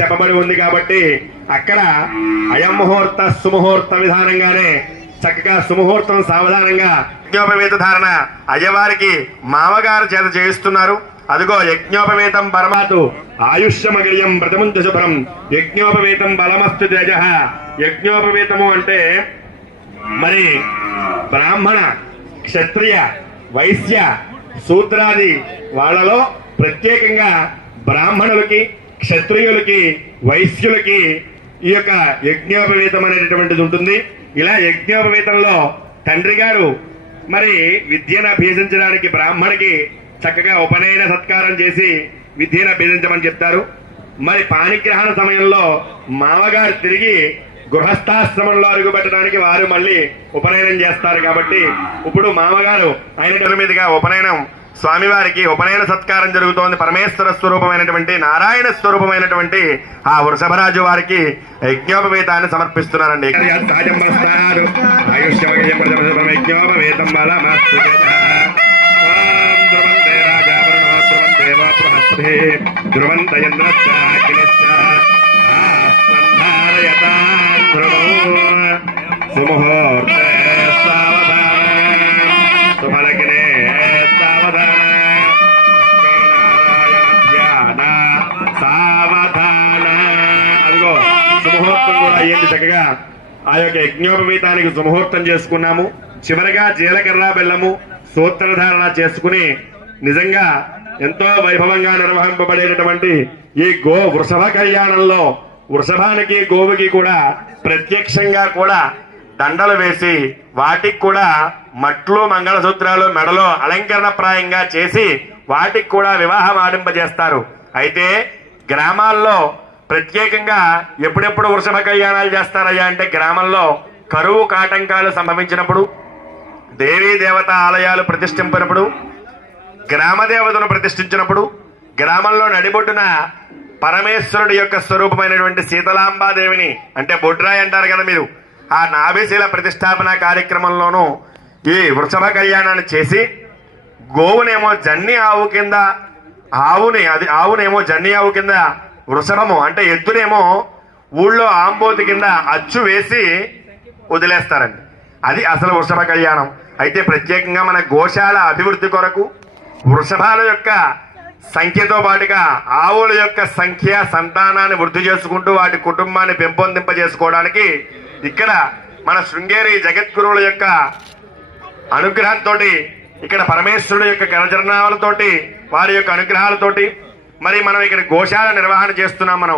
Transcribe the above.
చెప్పబడి ఉంది కాబట్టి అక్కడ అయం ముహూర్త సుముహూర్త విధానంగానే చక్కగా సుముహూర్తం సావధానంగా యజ్ఞోపవేత ధారణ అయ్యవారికి మామగారు చేత చేయిస్తున్నారు. అదిగో యజ్ఞోపవేతం పరమాతు ఆయుష్యమగళ్యం వ్రతముంచ శుభ్రం యజ్ఞోపవేతం బలమస్తు తేజ. యజ్ఞోపవేతము అంటే మరి బ్రాహ్మణ క్షత్రియ వైశ్య శూద్రాది వాళ్ళలో ప్రత్యేకంగా బ్రాహ్మణులకి క్షత్రియులకి వైశ్యులకి ఈ యొక్క యజ్ఞోపవేతం అనేటటువంటిది ఉంటుంది. ఇలా యజ్ఞోపవేతంలో తండ్రి గారు మరి విద్యను అభ్యసించడానికి బ్రాహ్మణికి చక్కగా ఉపనయన సత్కారం చేసి విద్యను అభ్యసించమని చెప్తారు. మరి పాణిగ్రహణ సమయంలో మామగారు తిరిగి గృహస్థాశ్రమంలో అడుగుపెట్టడానికి వారు మళ్ళీ ఉపనయనం చేస్తారు. కాబట్టి ఇప్పుడు మామగారు ఆయన మీదుగా ఉపనయనం స్వామివారికి ఉపనయన సత్కారం జరుగుతోంది. పరమేశ్వర స్వరూపమైనటువంటి నారాయణ స్వరూపమైనటువంటి ఆ వృషభరాజు వారికి యజ్ఞోపవేతాన్ని సమర్పిస్తున్నారండి. సుముహూర్తం కూడా అయ్యింది. చక్కగా ఆ యొక్క యజ్ఞోపవీతానికి సుముహూర్తం చేసుకున్నాము. చివరిగా జీలకర్ర బెల్లము సూత్రధారణ చేసుకుని నిజంగా ఎంతో వైభవంగా నిర్వహింపబడేటటువంటి ఈ గో వృషభ కళ్యాణంలో వృషభానికి గోవుకి కూడా ప్రత్యక్షంగా కూడా దండలు వేసి వాటికి కూడా మట్లు మంగళసూత్రాలు మెడలో అలంకరణ ప్రాయంగా చేసి వాటికి కూడా వివాహం ఆడింపజేస్తారు. అయితే గ్రామాల్లో ప్రత్యేకంగా ఎప్పుడెప్పుడు వృషభ కళ్యాణాలు చేస్తారయ్యా అంటే గ్రామంలో కరువు కాటంకాలు సంభవించినప్పుడు, దేవీ దేవత ఆలయాలు ప్రతిష్ఠింపినప్పుడు, గ్రామ దేవతను ప్రతిష్ఠించినప్పుడు, గ్రామంలో నడిబొడ్డున పరమేశ్వరుడి యొక్క స్వరూపమైనటువంటి శీతలాంబాదేవిని అంటే బొడ్రాయి అంటారు కదా మీరు, ఆ నాభిశీల ప్రతిష్టాపన కార్యక్రమంలోనూ ఈ వృషభ కళ్యాణాన్ని చేసి గోవునేమో జన్ని ఆవు కింద ఆవునేమో జన్ని ఆవు కింద వృషభము అంటే ఎద్దునేమో ఊళ్ళో ఆంబోతి కింద అచ్చు వేసి వదిలేస్తారండి. అది అసలు వృషభ కళ్యాణం. అయితే ప్రత్యేకంగా మన గోశాల అభివృద్ధి కొరకు వృషభాల యొక్క సంఖ్యతో పాటుగా ఆవుల యొక్క సంఖ్య సంతానాన్ని వృద్ధి చేసుకుంటూ వాటి కుటుంబాన్ని పెంపొందింపజేసుకోవడానికి ఇక్కడ మన శృంగేరి జగద్గురువుల యొక్క అనుగ్రహంతో ఇక్కడ పరమేశ్వరుడు యొక్క కరచరణాలతోటి వారి యొక్క అనుగ్రహాలతోటి మరి మనం ఇక్కడ గోశాల నిర్వహణ చేస్తున్నాం. మనం